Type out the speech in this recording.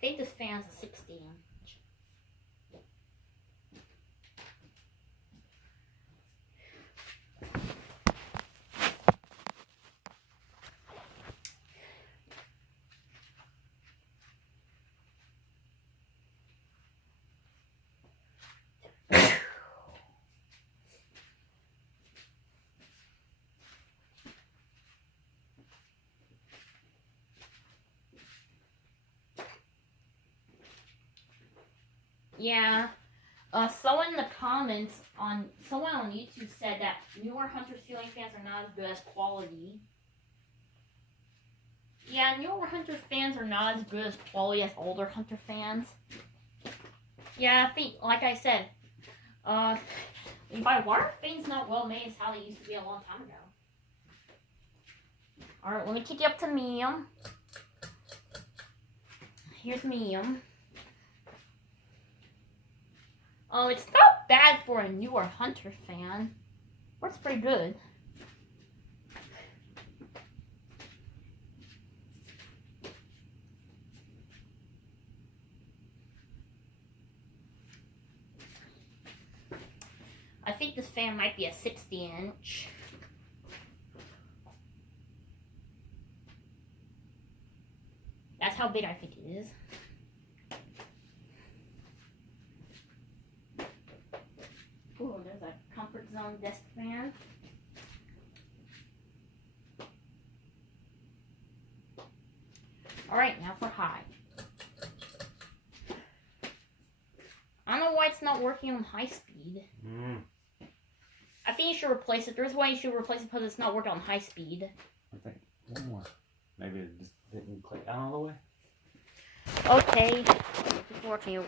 think this fan's a 60 inch. Yeah. Someone in the comments someone on YouTube said that newer Hunter ceiling fans are not as good as quality. Yeah, newer Hunter fans are not as good as quality as older Hunter fans. Yeah, I think, like I said, Levi, why are fans not well made as how they used to be a long time ago? Alright, let me kick you up to medium. Here's medium. Oh, it's not bad for a newer Hunter fan. Works pretty good. I think this fan might be a 60 inch. That's how big I think it is. Ooh, there's a comfort zone desk fan. Alright, now for high. I don't know why it's not working on high speed. I think you should replace it. There's why you should replace it because it's not working on high speed. I think one more. Maybe it just didn't click out all the way. Okay. Looking forward to you.